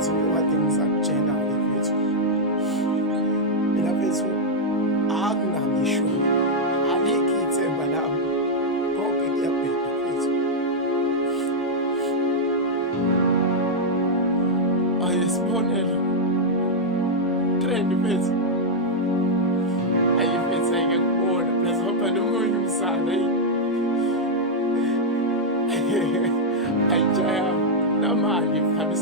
mfethu kade ngizakutshela-ke mfethu. Mina mfethu akunangisho, alikho ithemba lami, konke kuyabheda mfethu. Ayisibonelo, trend mfethu. Ayi mfethu ayike ngikubona, plus ngoba nomunye umsana ayijaya namanje mfana